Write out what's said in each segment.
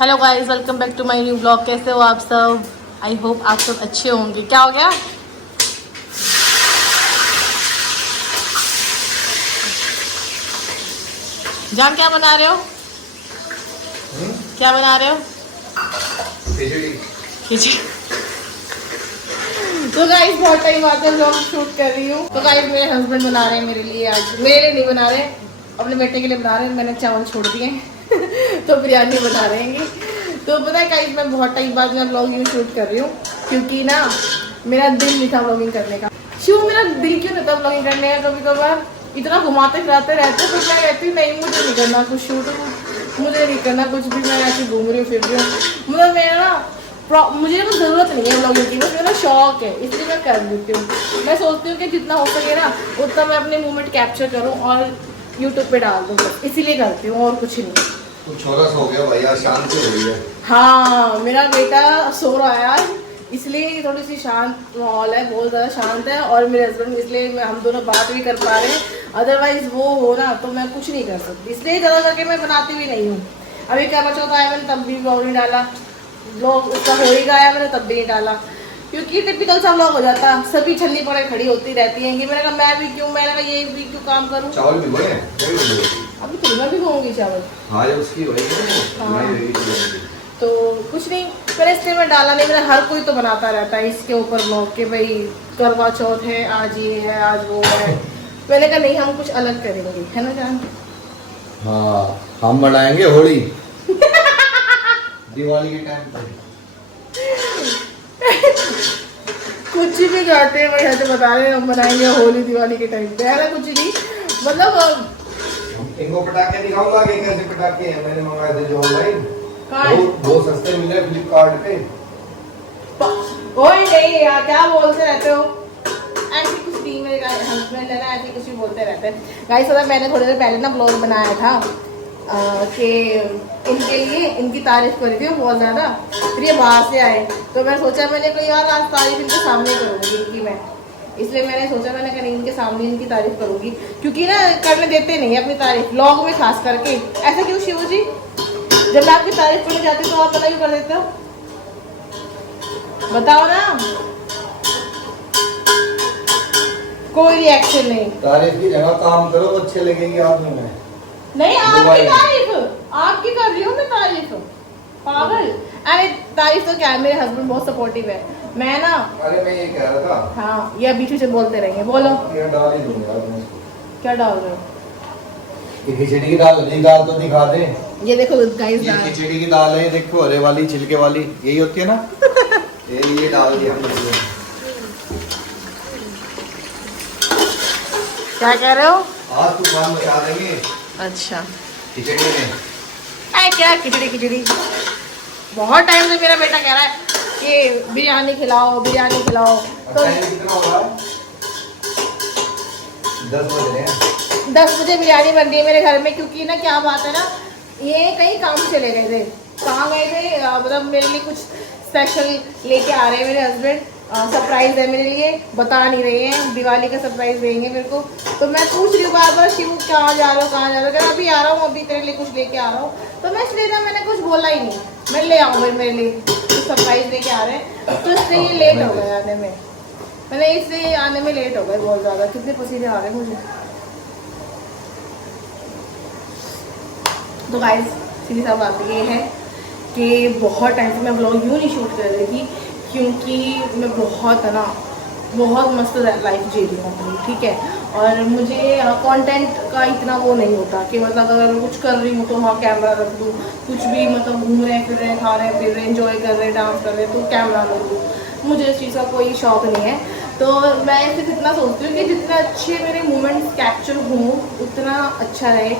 Hello guys, welcome back to my new blog. कैसे हो आप सब? आई होप आप सब अच्छे होंगे। क्या हो गया? जान क्या बना रहे हो? क्या बना रहे हो? खिचड़ी। खिचड़ी। तो गाइस बहुत टाइम बाद में ब्लॉग शूट कर रही हूँ। तो गाइस मेरे हस्बैंड बना रहे हैं मेरे लिए, आज मेरे लिए नहीं बना रहे, अपने बेटे के लिए बना रहे हैं। मैंने चावल छोड़ दिए तो बिरयानी बना रहे हैं। तो पता है गाइस, मैं बहुत टाइम बाद में ब्लॉगिंग शूट कर रही हूँ क्योंकि ना मेरा दिल नहीं था ब्लॉगिंग करने का। क्यों मेरा दिल क्यों नहीं था ब्लॉगिंग करने का? कभी कभार इतना घुमाते फिराते रहते तो मैं कहती नहीं, मुझे नहीं करना कुछ शूट, मुझे नहीं करना कुछ भी, मैं ऐसी घूम रही हूँ फिर रही हूँ। मतलब मेरा ना मुझे ना ज़रूरत नहीं है ब्लॉगिंग की, बस मेरा शौक है, इसलिए मैं कर लेती हूँ। मैं सोचती हूँ कि जितना हो सके ना उतना मैं अपने मोमेंट कैप्चर करूँ और यूट्यूब पे डाल दूँ, इसीलिए करती हूँ और कुछ नहीं। कुछ छोरा सो गया भैया, शांत हो गई है। हाँ, मेरा बेटा सो रहा है यार, इसलिए थोड़ी सी शांत माहौल है, बहुत ज़्यादा शांत है। और मेरे हस्बैंड, इसलिए हम दोनों बात भी कर पा रहे हैं, अदरवाइज वो हो ना तो मैं कुछ नहीं कर सकती, इसलिए ज़्यादा करके मैं बनाती भी नहीं हूँ। अभी करवा चौथ आया, मैंने तब भी ब्लॉग नहीं डाला, ब्लॉग उसका हो ही गया, मैंने तब भी नहीं डाला क्योंकि टिपिकल सा ब्लॉग हो जाता, सभी छलनी पड़े खड़ी होती रहती हैं कि मैंने कहा मैं भी क्यों, मैंने कहा ये भी क्यों काम करूँ। चावल भी बोले अभी तो मैं भी खाऊंगी चावल। हाँ, उसकी तो कुछ नहीं, मैंने इसलिए मैं डाला नहीं। मेरा हर कोई तो बनाता रहता है इसके ऊपर ब्लॉग के, भाई करवा चौथ है, आज ये है, आज वो है। मैंने कहा नहीं, हम कुछ अलग करेंगे, है ना जान? हाँ, हम बनाएंगे होली दिवाली के टाइम पर। कुछ भी करते हैं, वही हमें बता रहे हैं हम बनाएंगे होली दिवाली के टाइम पे, है ना? कुछ नहीं, मतलब इनको पटाखे दिखाऊंगा कि कैसे पटाखे हैं मैंने मंगाए थे जो ऑनलाइन, वो सस्ते मिले फ्लिपकार्ट पे। ओए नहीं यार, क्या बोलते रहते हो? ऐसी कुछ नहीं, मेरे हस्बैंड है ना, ऐसे कुछ भी बोलते रहते हैं। गाइस पता है, मैंने थोड़ी देर पहले ना ब्लॉग बनाया था कि इनके लिए इनकी तारीफ करी थी बहुत ज़्यादा, फिर ये बाहर से आए तो मैं सोचा, मैंने कहा यार आज तारीफ इनके सामने करूँगी इनकी मैं, इसलिए मैंने सोचा मैंने कहा इनके सामने इनकी तारीफ करूँगी, क्योंकि ना करने देते नहीं है अपनी तारीफ ब्लॉग में खास करके। ऐसा क्यों शिव जी? जब मैं आपकी तारीफ करने जाती हूँ तो आप पता क्यों कर देते हो? बताओ ना। कोई रिएक्शन नहीं। तारीफ की जगह काम करो, अच्छे लगेगी आप में। नहीं, आपकी कर रही हूँ मैं तारीफ, पागल। अरे तारीफ तो क्या है, मेरे हस्बैंड बहुत सपोर्टिव है, मैं ना। अरे मैं ये कह रहा था। हाँ, ये बीच से बोलते रहेंगे, बोलो। ये डाल ही दूंगा आज मैं। क्या डाल रहे हो? ये खिचड़ी की दाल, नहीं दाल तो दिखा दे। ये देखो गाइस, ये खिचड़ी की दाल है, देखो हरे वाली छिलके वाली, यही होती है ना। ये डाल दिया हमने। क्या कह रहे हो? आज तूफान मचा देंगे। अच्छा, खिचड़ी में क्या खिचड़ी? बहुत टाइम से मेरा बेटा कह रहा है कि बिरयानी खिलाओ, बिरयानी खिलाओ। तो टाइम कितना हो रहा है? 10 बज रहे हैं। 10 बजे बिरयानी बन रही है मेरे घर में, क्योंकि ना क्या बात है ना, ये कहीं काम चले गए थे। कहाँ गए थे? मतलब मेरे लिए कुछ स्पेशल लेके आ रहे हैं मेरे हस्बैंड, सरप्राइज है मेरे लिए, बता नहीं रहे हैं, दिवाली का सरप्राइज देंगे मेरे को। तो मैं पूछ रही हूँ बार बार, शिव कहाँ जा रहे हो, कहाँ जा रहे हो? अभी आ रहा हूँ, अभी तेरे लिए कुछ लेके आ रहा हूँ। तो मैं इसलिए ना मैंने कुछ बोला ही नहीं, मैं ले आऊँ भाई, मेरे लिए कुछ सरप्राइज लेके आ रहे हैं, तो इसलिए ये लेट हो गए आने में। मैंने इसलिए आने में लेट हो गए बहुत ज़्यादा। कितने पसीने आ रहे हैं मुझे। तो गाइस सीधी सा बात ये है कि बहुत टाइम से मैं ब्लॉग यूँ नहीं शूट कर रही थी, क्योंकि मैं बहुत है ना, बहुत मस्त लाइफ जी रही हूँ अपनी, ठीक है। और मुझे कंटेंट का इतना वो नहीं होता कि मतलब अगर मैं कुछ कर रही हूँ तो हाँ कैमरा रख दूँ, कुछ भी मतलब घूम रहे हैं, फिर रहे हैं, खा रहे हैं, फिर रहे हैं, एंजॉय कर रहे हैं, डांस कर रहे हैं, तो कैमरा रख दूँ। मुझे इस चीज़ का कोई शौक नहीं है। तो मैं सिर्फ इतना सोचती हूँ कि जितने अच्छे मेरे मोमेंट्स कैप्चर हों उतना अच्छा रहे।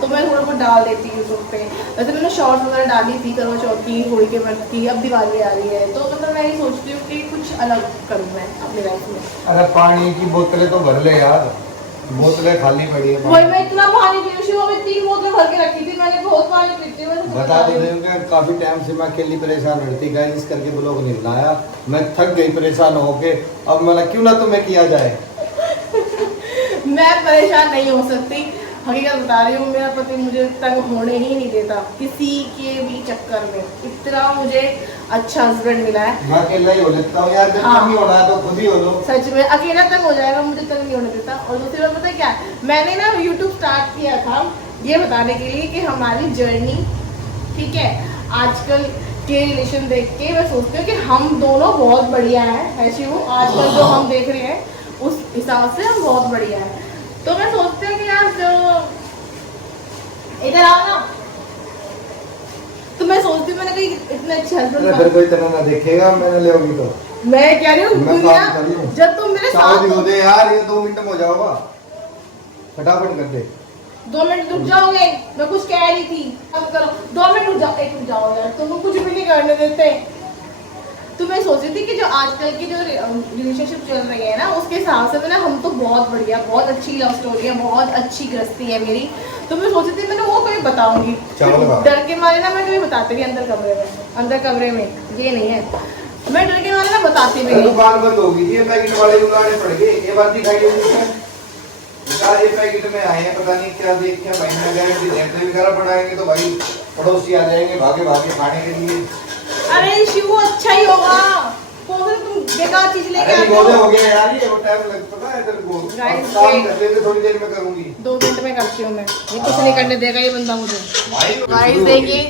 तो मैं थोड़ा बहुत डाल देती हूँ यूट्यूब पे। वैसे मैंने शॉर्ट्स वगैरह डाली थी करवा चौथ की, होली के व्रत की, अब दिवाली आ रही है, तो मतलब मैं ये सोचती हूँ कि कुछ अलग करूँ मैं अपनी लाइफ में। अरे पानी की बोतलें तो भर ले यार, बोतलें खाली पड़ी है। वही मैं इतना पानी पी रही हूँ, 3 बोतलें भर के रखी थी मैंने, बहुत पानी पीती हूँ। बता तो दूं कि काफी टाइम से मैं अकेली परेशान रहती गाइस, इस करके ब्लॉग नहीं बनाया। मैं थक गई परेशान होके, अब मैं क्यों ना तुम्हें किया जाए। मैं परेशान नहीं हो सकती, हकीकत बता रही हूँ, मेरा पति मुझे तंग होने ही नहीं देता किसी के भी चक्कर में। इतना मुझे अच्छा हस्बैंड मिला है। मैं अकेला ही हो लेता हूँ यार, जब हाँ। नहीं होना है तो खुद ही हो लो। सच में अकेला तंग हो जाएगा, मुझे तंग नहीं होने देता। और दूसरी बात पता है क्या, मैंने ना YouTube स्टार्ट किया था ये बताने के लिए कि हमारी जर्नी, ठीक है, आजकल के रिलेशन देख के मैं सोचती हूँ कि हम दोनों बहुत बढ़िया हैं। ऐसी वो आजकल जो हम देख रहे हैं उस हिसाब से हम बहुत बढ़िया हैं। तो मैं सोचती हूँ कि यार जो इधर आओ ना, तो मैं सोचती हूँ मैंने कहीं इतने अच्छे हस्बैंड फिर कोई तरह ना देखेगा, मैंने ले होगी तो मैं कह रही हूँ मैं दुनिया काम कर रही हूँ। जब तुम मेरे साथ हो दे यार, ये 2 मिनट में हो जाओगा, फटाफट कर दे। 2 मिनट रुक जाओगे, मैं कुछ कह रही थी। अब करो 2 मिनट रुक जाओ, एक रुक जाओ यार, तुम कुछ भी नहीं करने देते। तो मैं सोच रही थी कि जो आजकल की जो रिलेशनशिप चल रही है ना, उसके हिसाब से ना हम तो बहुत बढ़िया, बहुत अच्छी लव स्टोरी है, बहुत अच्छी गृहस्थी है मेरी। तो मैं सोच रही थी मैंने वो कभी बताऊंगी, डर के मारे ना मैं कभी बताती नहीं। अंदर कमरे में ये नहीं है, मैं डर के मारे ना बताती भी नहीं। दुकान बंद होगी, ये पैकेट वाले उलाने पड़ गए। ये बात दिखाई देती है यार, ये पैकेट में आए हैं पता नहीं क्या देख के, महीना गारंटी देते वगैरह बनाएंगे तो भाई पड़ोसी आ जाएंगे भागे भागे खाने के लिए। अरे शिव अच्छा ही होगा, तुम बेकार चीज लेके आते हो गया यार, ये वो टाइम लगता है तेरे को। काम कर लेते, थोड़ी देर में करूंगी। 2 मिनट में करती हूँ मैं, ये कुछ नहीं करने देगा ये बंदा मुझे। गाइस देखिए,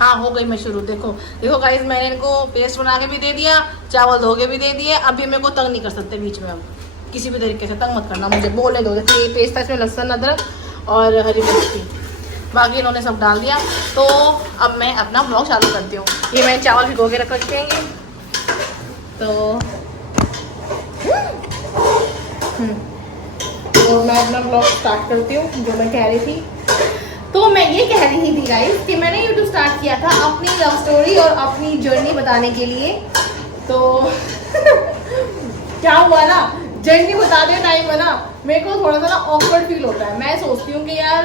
हाँ हो गई मैं शुरू। देखो गाइस, मैंने इनको पेस्ट बना के भी दे दिया, चावल धो के भी दे दिए। अभी मेरे को तंग नहीं कर सकते बीच में, अब किसी भी तरीके से तंग मत करना मुझे, बोले दो। देखिए ये पेस्ट था, इसमें लहसुन अदरक और हरी मिर्च थी, बाकी इन्होंने सब डाल दिया। तो अब मैं अपना ब्लॉग चालू करती हूँ। ये मैंने चावल भिगो के रख रखे हैं ये, तो मैं अपना ब्लॉग स्टार्ट करती हूँ। जो मैं कह रही थी, तो मैं ये कह रही थी गाइस कि मैंने यूट्यूब स्टार्ट किया था अपनी लव स्टोरी और अपनी जर्नी बताने के लिए। तो क्या हुआ ना, जर्नी बताते टाइम है ना, मेरे को थोड़ा सा ना ऑकवर्ड फील होता है। मैं सोचती हूँ कि यार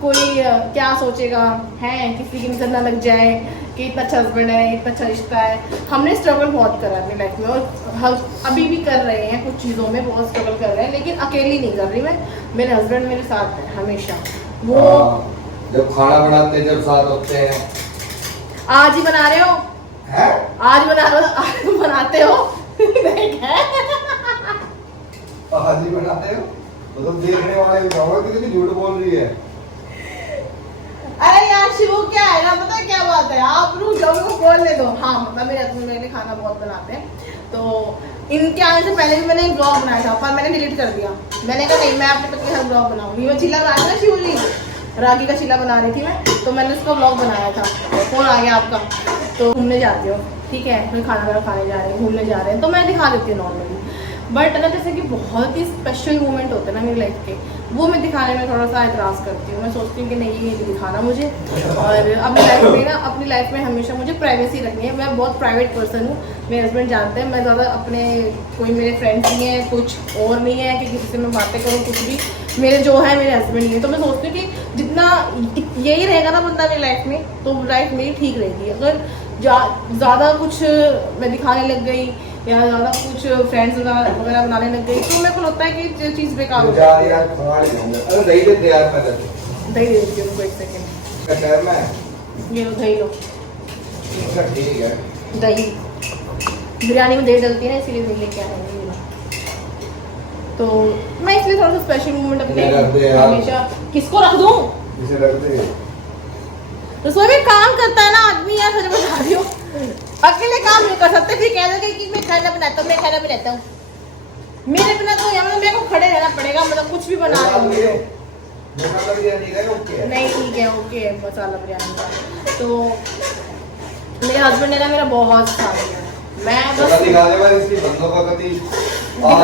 कोई क्या सोचेगा, है किसी की नजर ना लग जाए कि इतना अच्छा हस्बैंड है, इतना अच्छा रिश्ता है। हमने स्ट्रगल बहुत करा अपनी लाइफ में, और हम अभी भी कर रहे हैं, कुछ चीज़ों में बहुत स्ट्रगल कर रहे हैं, लेकिन अकेली नहीं कर रही मैं। मेरे हस्बैंड मेरे साथ है हमेशा। वो जब खाना बनाते हैं, जब साथ होते हैं। आज ही बना रहे हो? है? आज बनाते हो? आज ही बनाते हो? तो देखने वाले भी कहोगे कि कितनी झूठ बोल रही है। अरे यार शिवू, क्या है ना, पता है क्या बात है, आप रुक जाओ, मेरे को बोलने दो। हाँ मतलब मेरे हस्बैंड मेरे लिए खाना बहुत बनाते हैं, तो इनके आने से पहले भी मैंने एक ब्लॉग बनाया था, पर मैंने डिलीट कर दिया। मैंने कहा नहीं, मैं अपने पति के साथ ब्लॉग बनाऊंगी। मैं चिल्ला बना रही थी ना शिवू जी, रागी का चिल्ला बना रही थी मैं, तो मैंने उसका ब्लॉग बनाया था। फोन आ गया आपका, तो घूमने जाती हो, ठीक है, फिर खाना वगैरह खाने जा रहे हैं, घूमने जा रहे हैं, तो मैं दिखा देती हूँ नॉर्मली। बट ना जैसे कि बहुत ही स्पेशल मोमेंट होते हैं ना मेरी लाइफ के, वो मैं दिखाने में थोड़ा सा एतराज़ करती हूँ। मैं सोचती हूँ कि नहीं, ये नहीं दिखाना मुझे। और अपनी लाइफ में हमेशा मुझे प्राइवेसी रखनी है। मैं बहुत प्राइवेट पर्सन हूँ, मेरे हस्बैंड जानते हैं। मैं ज़्यादा अपने, कोई मेरे फ्रेंड्स नहीं है, कुछ और नहीं है कि किसी से मैं बातें करूँ, कुछ भी। मेरे जो है मेरे हस्बैंड ही है। तो मैं सोचती हूँ कि जितना यही रहेगा ना बंदा मेरी लाइफ में, तो लाइफ मेरी ठीक रहेगी। अगर ज़्यादा कुछ मैं दिखाने लग गई या ज़्यादा कुछ फ्रेंड्स वगैरह बनाने लग गई, तो मेरे को लगता है कि चीज़ बेकार हो जाती है। दही दे देती हूँ उनको, 1 सेकेंड। ये लो दही लो। ठीक है, दही बिरयानी में दही डलती है ना, इसीलिए दही लेके आए हैं। तो मैं इसलिए थोड़ा सा स्पेशल मोमेंट अपने हमेशा। किसको रख दूँ? इसे रख दे। रसोई में काम करता है ना आदमी, यार सच बता रही हूँ, अकेले काम नहीं कर सकते। फिर कह दोगे कि मैं खाना बनाता हूँ, मैं खाना बनाता हूँ, मेरे बिना तो यहाँ मेरे को खड़े रहना पड़ेगा। मतलब कुछ भी बना रहे होंगे। नहीं ठीक है, ओके मसाला बिरयानी का। तो मेरे हस्बैंड ने ना मेरा बहुत साथ दिया। मैं बस दिखा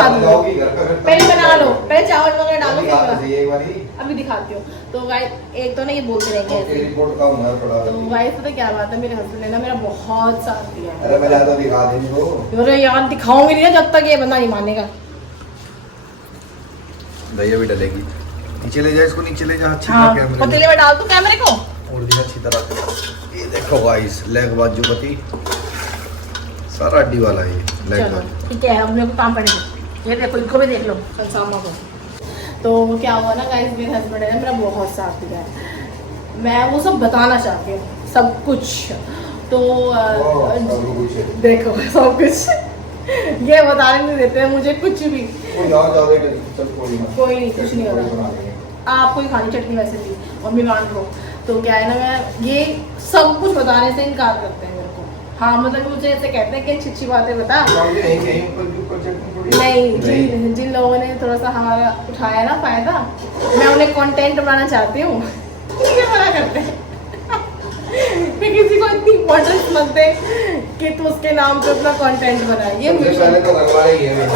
दूंगी, पहले बना लो, पहले चावल वगैरह डालो, फिर अभी दिखाती हूँ। तो गाइस एक तो ना ये बोलते रहेंगे, तो गाइस पता क्या बात है, मेरे हस्बैंड ने ना मेरा बहुत साथ दिया। अरे मैं ज्यादा दिखा देंगे, अरे यार दिखाऊंगी नहीं जब तक ये बंदा नहीं मानेगा। दही भी डलेगी, नीचे ले जा इसको, नीचे ले जा। हाँ, पतीले में डाल दूं कैमरे को, और दिखा अच्छी तरह से। ये देखो गाइस, लेग बाजू पति सारा हड्डी वाला है ये लेग बाजू। ठीक है, अब मेरे को काम करने दो। ये देखो, इनको भी देख लो, संसामा को। तो क्या हुआ ना गाइस, मेरे हस्बैंड ने मेरा बहुत साथ दिया है। मैं वो सब बताना चाहती हूँ, सब कुछ। तो देखो सब कुछ ये बताने नहीं देते हैं मुझे कुछ भी। कोई नहीं, कुछ नहीं होता। आपको ही खानी चटनी वैसे भी और बीमार को। तो क्या है ना, मैं ये सब कुछ बताने से इनकार करते हैं मेरे को। हाँ मतलब मुझे ऐसे कहते हैं कि अच्छी अच्छी बातें बता। नहीं, जिन लोगों ने थोड़ा सा हमारा उठाया ना फायदा, मैं उन्हें कंटेंट बनाना चाहती हूँ। ये मना करते हैं। मैं किसी को इतनी इम्पोर्टेंस मत दे कि तू उसके नाम पे अपना कंटेंट बनाए। ये पहले तो घर वाले ही है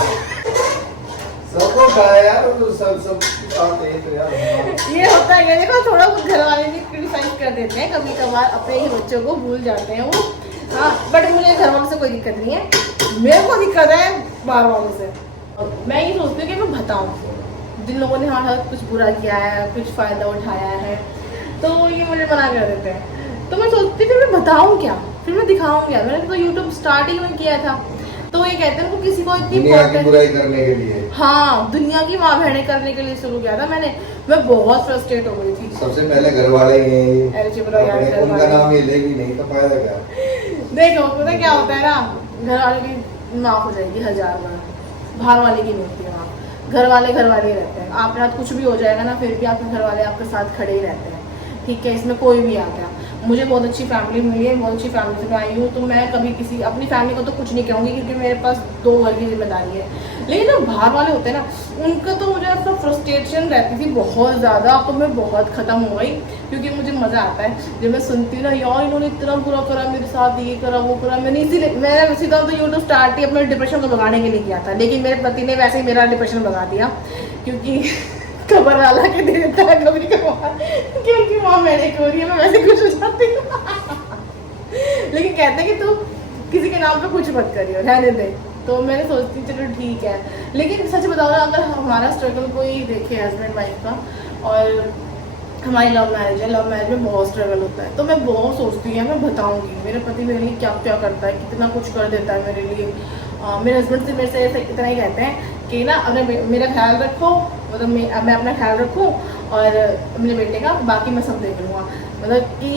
सबको खाया यार, सब तो यार ये होता है। देखो थोड़ा बहुत घर वाले भी क्रिटिसाइज कर देते हैं कभी कभार, अपने ही बच्चों को भूल जाते हैं वो। हाँ बट मुझे घर वालों से कोई दिक्कत नहीं है, मेरे को दिक्कत है बाहर वालों से। मैं ये सोचती हूँ कि मैं बताऊँ जिन लोगों ने हमारे साथ कुछ बुरा किया है, कुछ फ़ायदा उठाया है, तो ये मुझे मना कर देते हैं। तो मैं सोचती फिर मैं बताऊँ क्या, फिर मैं दिखाऊँ क्या। मैंने तो यूट्यूब स्टार्ट ही नहीं किया था। तो ये कहते हैं वो किसी को इतनी बुराई करने के लिए, हाँ दुनिया की माँ बहने करने के लिए शुरू किया था मैंने। मैं बहुत फ्रस्ट्रेट हो गई थी। सबसे पहले घर वाले ही हैं, अरे चुप रहो यार, उनका नाम ये लेगी नहीं तो फायदा क्या। देखो पता क्या होता है ना, घर वाले की माफ हो जाएगी 1000 बार, बाहर वाले की नहीं होती है माफ। घर वाले ही रहते हैं। आपके साथ कुछ भी हो जाएगा ना, फिर भी आपके घर वाले आपके साथ खड़े ही रहते हैं। ठीक है, इसमें कोई भी आ गया। मुझे बहुत अच्छी फैमिली मिली है, बहुत अच्छी फैमिली से मैं आई हूँ। तो मैं कभी किसी अपनी फैमिली को तो कुछ नहीं कहूँगी क्योंकि मेरे पास 2 घर की जिम्मेदारी है। लेकिन जो बाहर वाले होते हैं ना, उनका तो मुझे ऐसा फ्रस्ट्रेशन रहती थी बहुत ज़्यादा। अब तो मैं बहुत ख़त्म हो गई क्योंकि मुझे मज़ा आता है जब मैं सुनती हूँ ना, यार इन्होंने इतना बुरा करा मेरे साथ, ये करा वो करा। मैंने सीधा तो यूट्यूब स्टार्ट ही अपने डिप्रेशन को भगाने के लिए किया था, लेकिन मेरे पति ने वैसे ही मेरा डिप्रेशन भगा दिया क्योंकि खबर वाला के दे देता है कभी कभार कि उनकी माँ मैंने हो रही है, मैं वैसे खुश हो जाती हूँ। लेकिन कहते हैं कि तू किसी के नाम पे कुछ मत करियो, रहने दे। तो मैंने सोचती चलो ठीक है। लेकिन सच बताओ ना, अगर हमारा स्ट्रगल कोई देखे हस्बैंड वाइफ का, और हमारी लव मैरिज है, लव मैरिज में बहुत स्ट्रगल होता है, तो मैं बहुत सोचती हूँ मैं बताऊँगी मेरे पति मेरे लिए क्या क्या करता है, कितना कुछ कर देता है मेरे लिए। मेरे हस्बैंड से मेरे से इतना ही कहते हैं कि ना अगर मेरा ख्याल रखो, मतलब मैं अपना ख्याल रखूँ और मेरे बेटे का, बाकी मैं सब देख लूँगा। मतलब कि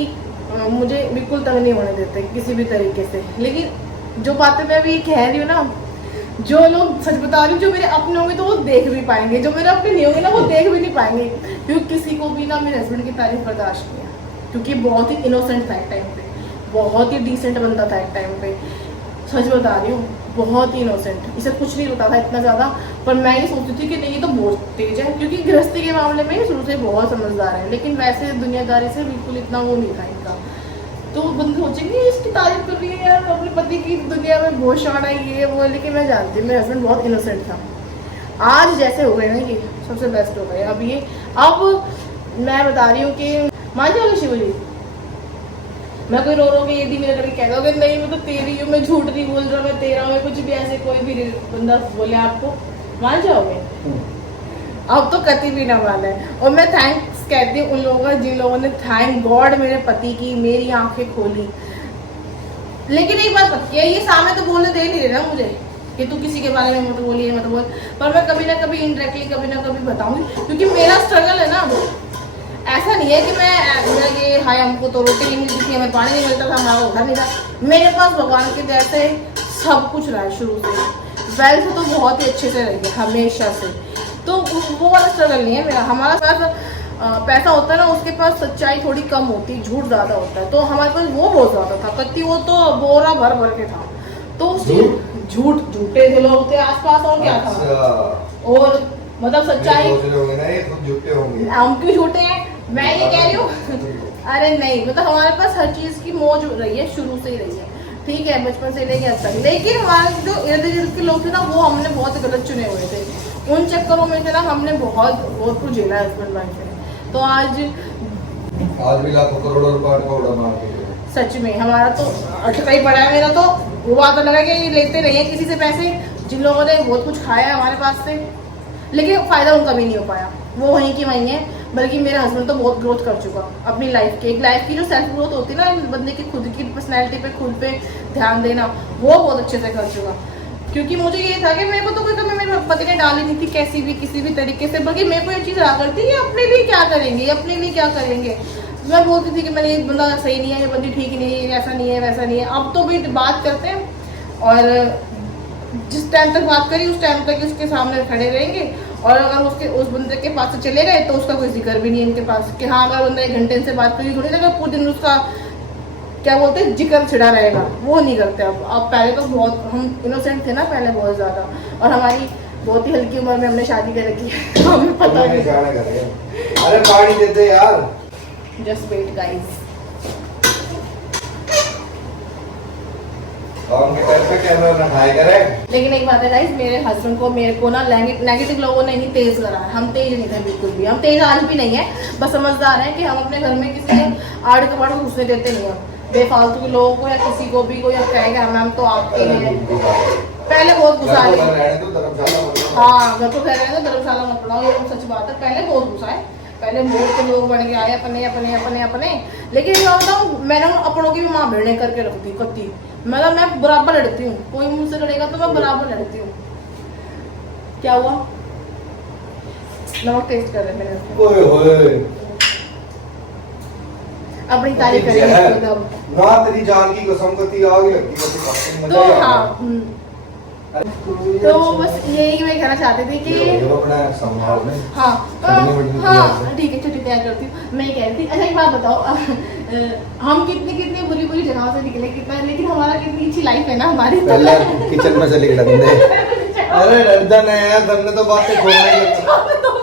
मुझे बिल्कुल तंग नहीं होने देते किसी भी तरीके से। लेकिन जो बातें मैं अभी कह रही हूँ ना, जो लोग सच बता रही हूँ, जो मेरे अपने होंगे तो वो देख भी पाएंगे, जो मेरे अपने नहीं होंगे ना वो देख भी नहीं पाएंगे। क्योंकि किसी को भी ना मेरे हस्बैंड की तारीफ बर्दाश्त किया, क्योंकि बहुत ही इनोसेंट था एक टाइम पे, बहुत ही डिसेंट बंदा था एक टाइम पे। सच बता रही हूँ, बहुत ही इनोसेंट, इसे कुछ नहीं पता था इतना ज़्यादा। पर मैं ये सोचती थी कि नहीं ये तो बहुत तेज है, क्योंकि गृहस्थी के मामले में शुरू से बहुत समझदार है, लेकिन वैसे दुनियादारी से बिल्कुल इतना वो नहीं था इनका। तो बंदे सोचेंगे इसकी तारीफ कर रही है यार, अपने पति की दुनिया में बहुत शान है ये वो। लेकिन मैं जानती हूँ मेरा हस्बैंड बहुत इनोसेंट था। आज जैसे हो गए ना ये सबसे बेस्ट हो गए। अब मैं बता रही हूँ कि मान जाओगे शिव जी, मैं कोई रो के यदि मेरे करके कहता होगा नहीं मैं तो तेरी हूँ, मैं झूठ नहीं बोल रहा, मैं तेरा हूँ, कुछ भी ऐसे कोई भी बंदा बोले आपको, मान जाओगे? अब तो कति भी ना माना है। और मैं थैंक्स कहती हूँ उन लोगों का जिन लोगों ने थैंक गॉड मेरे पति की मेरी आंखें खोली। लेकिन एक बात पता है, ये सामने तो बोलने दे नहीं रहे ना मुझे कि तू किसी के बारे में मत बोलिए मत बोल, पर मैं कभी ना कभी इनडायरेक्टली कभी ना कभी बताऊंगी, क्योंकि मेरा स्ट्रगल है ना। ऐसा नहीं है कि मैं ये हाय हमको तो रोटी नहीं मिलती थी, हमें पानी नहीं मिलता था, हमारा घर नहीं था। मेरे पास भगवान के दया से सब कुछ रहा है शुरू से। वेल्थ तो बहुत ही अच्छे से रही है हमेशा से, तो वो वाला स्ट्रगल नहीं है मेरा। हमारा पास पैसा होता है ना, उसके पास सच्चाई थोड़ी कम होती, झूठ ज़्यादा होता है। तो हमारे पास वो बहुत ज़्यादा था, कत्ती वो तो बोरा भर भर के था। तो झूठे जो लोग थे आसपास, और क्या था, और मतलब सच्चाई हम क्यों झूठे हैं, मैं ये कह रही हूँ। अरे नहीं, मतलब हमारे पास हर चीज़ की मौज रही है, शुरू से ही रही है, ठीक है, बचपन से लेके अब तक। लेकिन हमारे जो इर्द गिर्द के लोग थे ना, वो हमने बहुत गलत चुने हुए थे। उन चक्करों में से ना हमने बहुत कुछ झेला है हस्बैंड वाइफ में। तो आज भी लाखों करोड़ों रुपए का उड़ा मार के सच में हमारा तो अटका ही पड़ा है। मेरा तो वो बात लगा कि लेते रहे किसी से पैसे, जिन लोगों ने बहुत कुछ खाया है हमारे पास से, लेकिन फ़ायदा उनका भी नहीं हो पाया, वो वहीं की वहीं है। बल्कि मेरा हस्बैंड तो बहुत ग्रोथ कर चुका अपनी लाइफ की। एक लाइफ की जो सेल्फ ग्रोथ होती है ना, बंदे की खुद की पर्सनैलिटी पे, खुद पे ध्यान देना, वो बहुत अच्छे से कर चुका। क्योंकि मुझे ये था कि मेरे को तो कोई कमी मेरे पति ने डाली नहीं थी कैसी भी किसी भी तरीके से, बल्कि मेरे को ये चीज़ रहा करती है अपने लिए क्या करेंगे, अपने लिए क्या करेंगे। मैं बोलती थी कि मैंने ये बंदा सही नहीं है, ये बंदी ठीक नहीं है, ऐसा नहीं है वैसा नहीं है। अब तो भी बात करते हैं और जिस टाइम तक बात करी उस टाइम तक उसके सामने खड़े रहेंगे, और अगर उसके उस बंदे के पास से चले गए तो उसका कोई जिक्र भी नहीं है इनके पास कि हाँ अगर बंदा 1 घंटे से बात करी थोड़ी देर पूरे दिन उसका क्या बोलते हैं जिक्र छिड़ा रहेगा, वो नहीं करते अब पहले तो बहुत हम इनोसेंट थे ना पहले बहुत ज़्यादा, और हमारी बहुत ही हल्की उम्र में हमने शादी कर रखी है हमें पता नहीं। अरे पानी देते यार, जस्ट वेट गाइस। कैमरा रखाया करें। लेकिन एक बात है गाइस, मेरे को ना नेगेटिव लोगों ने ही तेज करा है। हम तेज नहीं थे बिल्कुल भी, हम तेज आज भी नहीं है, बस समझदार हैं कि हम अपने घर में किसी के आड़ कबाड़ को घुसने देते नहीं हैं। बेफालतू के लोगों को या किसी को भी कोई कहेगा मैम तो आपके हैं, पहले बहुत गुस्सा है। हाँ घर को कह रहे हैं तो धर्मशाला मत पढ़ाओ, ये सच बात है। पहले बहुत गुस्सा है, पहले मोड़ के लोग बन के आए अपने अपने अपने अपने। लेकिन मैं बताऊँ मैंने अपनों की भी माँ भेड़े करके रख दी कत्ती, मतलब मैं बराबर लड़ती हूँ, कोई मुझसे लड़ेगा तो मैं बराबर लड़ती हूँ। क्या हुआ? नमक टेस्ट कर रहे मैंने अपनी तारीफ करेंगे ना तेरी जान की कसम कती आग लगती तो हाँ। तो बस यही मैं कहना चाहती थी कि हाँ हाँ ठीक है छुट्टी तैयार करती हूँ। मैं कह रही थी अच्छा एक बात बताओ हम कितनी बुरी जगहों से निकले कितना, लेकिन हमारा कितनी अच्छी लाइफ है ना हमारी। किचन में चले गए। अरे डरदा नहीं है, धरने तो बातें छोड़ने लगी।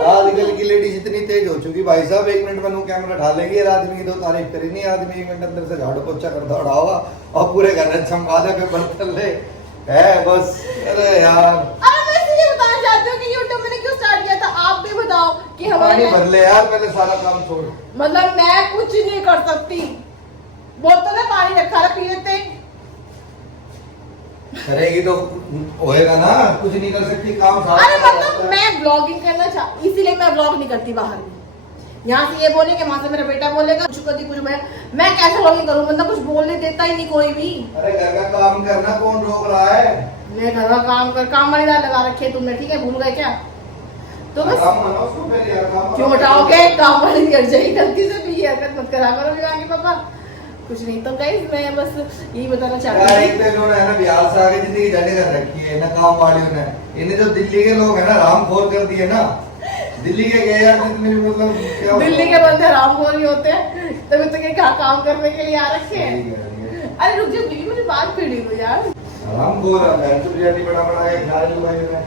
आजकल की लेडीज इतनी तेज हो चुकी भाई साहब, 1 मिनट में कैमरा ढा लेंगे। आदमी की तो तारीफ करी नहीं, आदमी 1 मिनट अंदर से झाड़ू पोछा करता उड़ा होगा और पूरे घर में चमका दे पे बर्तन ले है बस। अरे यार मैं इसलिए बताना चाहती हूँ कि YouTube मैंने क्यों स्टार्ट किया था, आप भी बताओ कि हमारे बदले यार, पहले सारा काम छोड़। मतलब मैं कुछ नहीं कर सकती, बोतल में पानी रखा है पी लेते। करेगी तो होएगा ना, कुछ नहीं कर सकती काम सारा। अरे मतलब मैं ब्लॉगिंग करना चाहती, इसीलिए मैं ब्लॉग नहीं करती बाहर में। यहाँ से ये बोलेंगे, वहां से मेरा बेटा बोलेगा कुछ कर दी कुछ मैं कैसे ब्लॉगिंग करूँ, बंदा कुछ बोलने देता ही नहीं कोई भी। अरे घर का काम करना कौन रोक रहा है? मैं घर का काम वाली दाल लगा रखी है तुमने, ठीक है भूल गए क्या? तो बस क्यों उठाओगे, काम वाली कर जाएगी गलती से भी, ये हरकत मत करा करो भी पापा। कुछ नहीं तो गाइस मैं बस यही बताना चाहती हूँ एक तो इन्होंने है ना बिहार से आगे जिंदगी जाने कर रखी है ना काम वालियों ने। इन्हें जो दिल्ली के लोग है ना रामखोर कर दिए ना, दिल्ली के गए यार मतलब क्या दिल्ली के बंदे रामखोर ही होते हैं, तभी तो क्या काम करने के लिए आ रखे हैं। अरे रुक जाओ बीवी, मुझे बात पीड़ी दो यार। रामखोर है तो बिरयानी बड़ा खा रही है।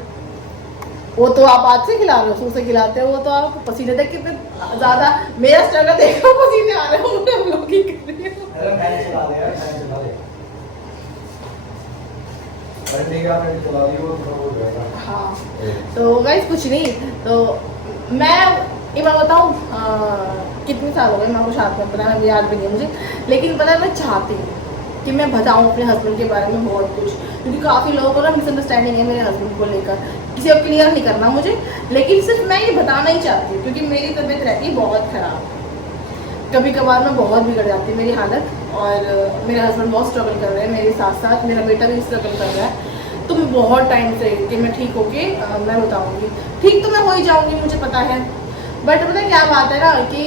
वो तो आप आज से खिला रहे हो, सू से खिलाते हो, वो तो आप पसीने देख कितने ज्यादा मेरा स्ट्रगल देखो, पसीने आ रहे हो मुझे ब्लॉगिंग कर रही हूं। अरे मैं चला ले यार, मैं चला ले। अरे क्या मैं चला रही हूं तो हो जाएगा। हां तो गाइस कुछ नहीं, तो मैं ये मैं बताऊं कितने साल हो गए मैं कुछ हाथ में पता है याद भी नहीं मुझे, लेकिन पता है मैं चाहती हूँ कि मैं बताऊं अपने हस्बैंड के बारे में बहुत कुछ, क्योंकि काफ़ी लोगों को ना मिसअंडरस्टैंडिंग है मेरे हस्बैंड को लेकर। किसी को क्लियर नहीं करना मुझे, लेकिन सिर्फ मैं ये बताना ही चाहती हूँ क्योंकि मेरी तबीयत रहती है बहुत ख़राब, कभी कभार मैं बहुत बिगड़ जाती है मेरी हालत, और मेरे हस्बैंड बहुत स्ट्रगल कर रहे हैं मेरे साथ साथ, मेरा बेटा भी स्ट्रगल कर रहा है। तो मैं बहुत टाइम से कि मैं ठीक होके मैं बताऊँगी, ठीक तो मैं हो ही जाऊँगी मुझे पता है, बट पता क्या बात है ना कि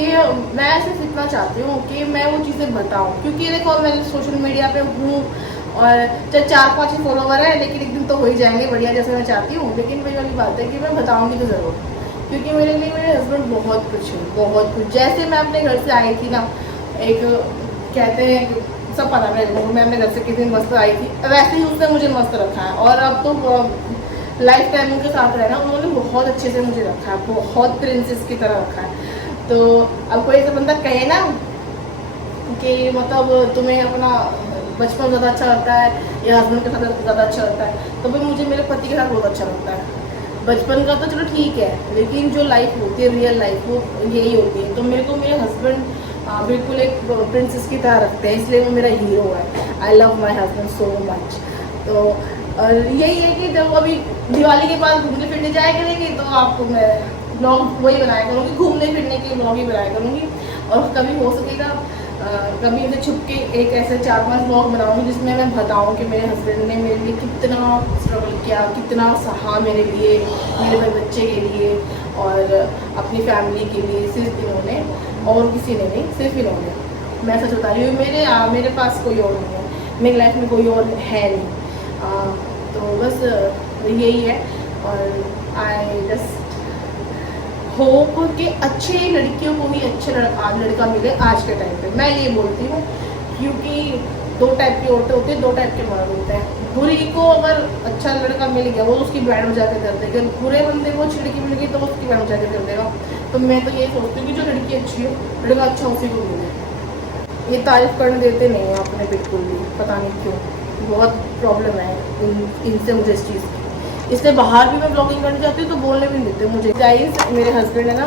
मैं सिर्फ इतना चाहती हूँ कि मैं वो चीज़ें बताऊँ, क्योंकि देखो मैं सोशल मीडिया पे हूँ और चाहे 4-5 ही फॉलोवर है, लेकिन एक दिन तो हो ही जाएंगे बढ़िया जैसे मैं चाहती हूँ। लेकिन वही वाली बात है कि मैं बताऊँगी तो ज़रूर, क्योंकि मेरे लिए मेरे हस्बैंड बहुत कुछ है, बहुत कुछ। जैसे मैं अपने घर से आई थी ना, एक कहते हैं सब पता मेरे को, मैं अपने घर से किस दिन मस्त आई थी, वैसे ही उसने मुझे मस्त रखा है, और अब तो लाइफ टाइम उनके साथ रहना उन्होंने बहुत अच्छे से मुझे रखा है, बहुत प्रिंसेस की तरह रखा है। तो अब कोई ऐसा बंदा कहे ना कि मतलब तुम्हें अपना बचपन ज़्यादा अच्छा लगता है या हस्बैंड के साथ ज़्यादा अच्छा लगता है, तो भाई मुझे मेरे पति के साथ बहुत अच्छा लगता है। बचपन का तो चलो ठीक है, लेकिन जो लाइफ होती है रियल लाइफ वो यही होती है। तो मेरे को मेरे हस्बैंड बिल्कुल एक प्रिंसेस की तरह रखते हैं, इसलिए वो मेरा हीरो है। I love my husband so much. तो और यही है कि जब अभी दिवाली के बाद घूमने फिरने जाया करेंगे तो आपको मैं ब्लॉग वही बनाया करूँगी, घूमने फिरने के ब्लॉग ही बनाया करूँगी, और कभी हो सकेगा कभी इसे छुप के एक ऐसे 4-5 ब्लॉग बनाऊंगी जिसमें मैं बताऊं कि मेरे हस्बैंड ने मेरे लिए कितना स्ट्रगल किया, कितना सहा मेरे लिए, मेरे बच्चे के लिए और अपनी फैमिली के लिए। सिर्फ इन्होंने और किसी ने नहीं, सिर्फ इन्होंने। मैं सच बता रही हूँ, मेरे पास कोई और नहीं है, मेरी लाइफ में कोई और है नहीं। तो बस यही है। और आई जस्ट होप कि अच्छे लड़कियों को भी अच्छे लड़का मिले आज के टाइम पे। मैं ये बोलती हूँ क्योंकि 2 टाइप की औरतें होती हैं, 2 टाइप के मर्द होते हैं। बुरी को अगर अच्छा लड़का मिल गया वो उसकी बैंड बजा के कर देगा, बुरे बंदे को अच्छी लड़की मिल गई तो वो उसकी बैंड बजा के कर देगा। तो मैं तो ये सोचती हूँ कि जो लड़की अच्छी हो, लड़का अच्छा उसी को मिले। ये तारीफ करने देते नहीं हैं अपने बिल्कुल भी, पता नहीं क्यों, बहुत प्रॉब्लम है इनसे मुझे इस चीज़ की। इसलिए बाहर भी मैं ब्लॉगिंग करने जाती हूँ तो बोलने भी नहीं देते मुझे। गाइस मेरे हस्बैंड है ना,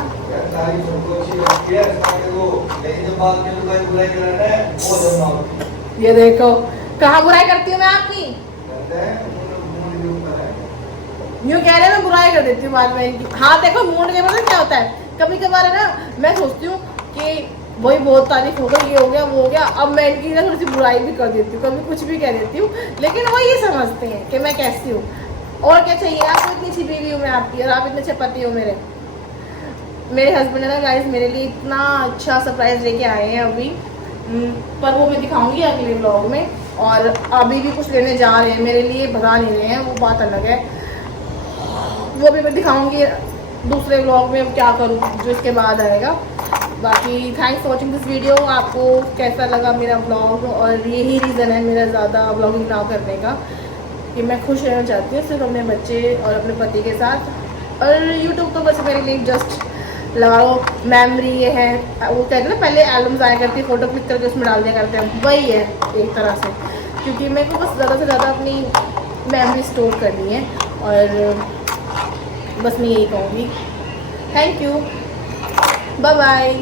ये देखो कहाँ बुराई करती हूँ मैं आपकी। यूँ कह रहे हैं मैं बुराई कर देती हूँ बाद में इनकी। हाँ देखो मूड के पता क्या होता है, कभी कभार है ना मैं सोचती हूँ कि वही बहुत तारीफ हो गई, ये हो गया वो हो गया, अब मैं इनकी ना थोड़ी सी बुराई भी कर देती हूँ, कभी कुछ भी कह देती हूँ, लेकिन वो ये समझते हैं कि मैं कैसी हूँ। और क्या चाहिए आपको, इतनी अच्छी बीवी हूँ मैं आपकी और आप इतने अच्छे पति हो मेरे। मेरे हस्बैंड है ना गाइस मेरे लिए इतना अच्छा सरप्राइज लेके आए हैं अभी, पर वो मैं दिखाऊंगी अगले ब्लॉग में। और अभी भी कुछ लेने जा रहे हैं मेरे लिए, बता नहीं रहे हैं, वो बात अलग है, वो भी मैं दिखाऊंगी दूसरे ब्लॉग में क्या करूँ जो इसके बाद आएगा। बाकी thanks for watching this video. आपको कैसा लगा मेरा ब्लॉग, और यही रीज़न है मेरा ज़्यादा ब्लॉगिंग ना करने का कि मैं खुश रहना चाहती हूँ सिर्फ अपने बच्चे और अपने पति के साथ। और यूट्यूब तो बस मेरे लिए जस्ट लगाओ मेमोरी ये है, वो कहते हैं ना पहले एल्बम्स आया करती है, फ़ोटो क्लिक करके उसमें डाल दिया करते हैं, वही है एक तरह से। क्योंकि मेरे को बस ज़्यादा से ज़्यादा अपनी मेमोरी स्टोर करनी है और बस मैं यही कहूँगी। Thank you, bye bye.